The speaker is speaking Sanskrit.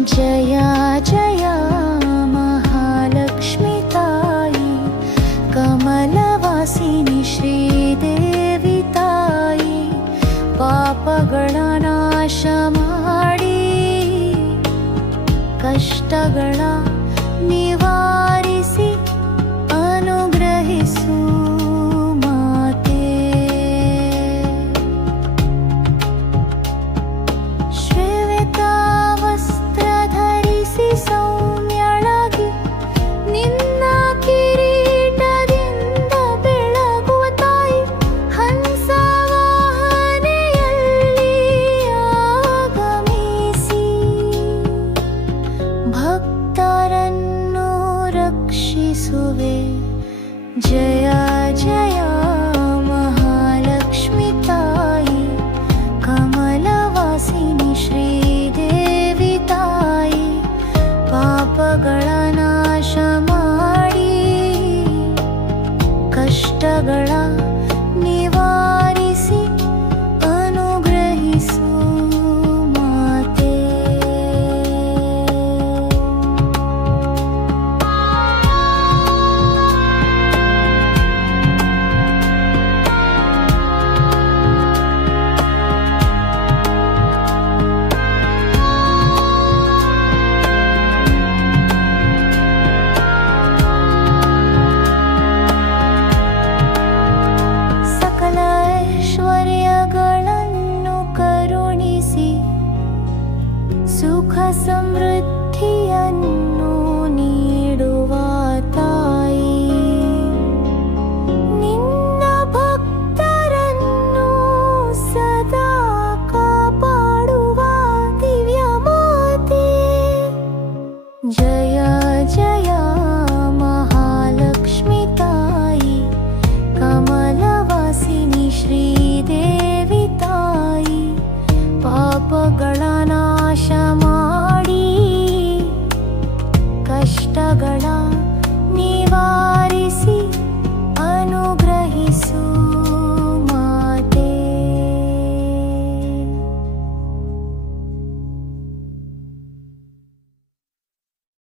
जया जया महालक्ष्मिताय कमलवासिनि श्रीदेविताय पापगणनाशमाडी कष्टगणा सुवे जया जया महालक्ष्मिताई। कमलवासिनि श्रीदेविताय पापगणाशमाणि कष्टगणा सुखसमृद्धियन्नु 个让。